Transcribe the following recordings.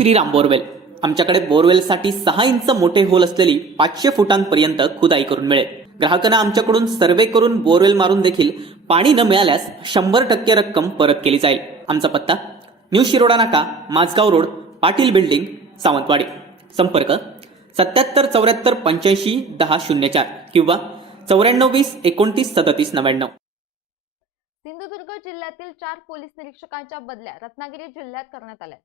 Shriram borewell. आमच्याकडे बोरवेलसाठी सहा inch मोठे होल असलेली पाचशे फुटांपर्यंत खुदाई करून मिळेल. ग्राहकांना आमच्याकडून सर्वे करून बोरवेल मारून देखील पाणी न मिळाल्यास शंभर टक्के रक्कम परत केली जाईल. आमचा पत्ता न्यू शिरोडा नाका माझगाव रोड पाटील बिल्डिंग सावंतवाडी. संपर्क सत्याहत्तर चौऱ्याहत्तर पंच्याऐंशी दहा शून्य चार किंवा चौऱ्याण्णव वीस एकोणतीस सदतीस नव्याण्णव. सिंधुदुर्ग जिल्ह्यातील चार पोलीस निरीक्षकांच्या बदल्या रत्नागिरी जिल्ह्यात करण्यात आल्या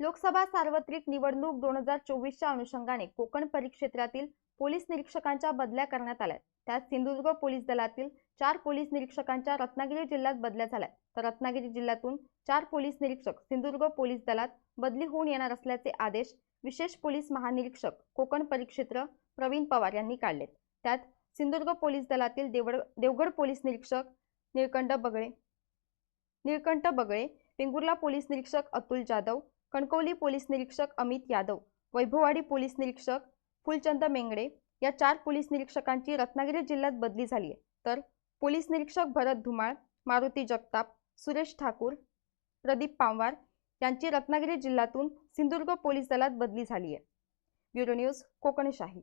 लोकसभा सार्वत्रिक निवडणूक दोन हजार चोवीसच्या अनुषंगाने कोकण परिक्षेत्रातील पोलीस निरीक्षकांच्या बदल्या करण्यात आल्या त्यात सिंधुदुर्ग पोलीस दलातील चार पोलीस निरीक्षकांच्या रत्नागिरी जिल्ह्यात बदल्या झाल्या तर रत्नागिरी जिल्ह्यातून चार पोलीस निरीक्षक सिंधुदुर्ग पोलीस दलात बदली होऊन येणार असल्याचे आदेश विशेष पोलीस महानिरीक्षक कोकण परिक्षेत्र प्रवीण पवार यांनी काढलेत. त्यात सिंधुदुर्ग पोलीस दलातील देवड देवगड पोलीस निरीक्षक निळकंठ बगळे निळकंठ बगळे वेंगुर्ला पोलीस निरीक्षक अतुल जाधव कणकवली पोलीस निरीक्षक अमित यादव वैभववाडी पोलीस निरीक्षक फुलचंद मेंगडे या चार पोलीस निरीक्षकांची रत्नागिरी जिल्ह्यात बदली झाली आहे. तर पोलीस निरीक्षक भरत धुमाळ मारुती जगताप सुरेश ठाकूर प्रदीप पांवार यांची रत्नागिरी जिल्ह्यातून सिंधुदुर्ग पोलीस दलात बदली झाली आहे. Bureau news Kokanshahi.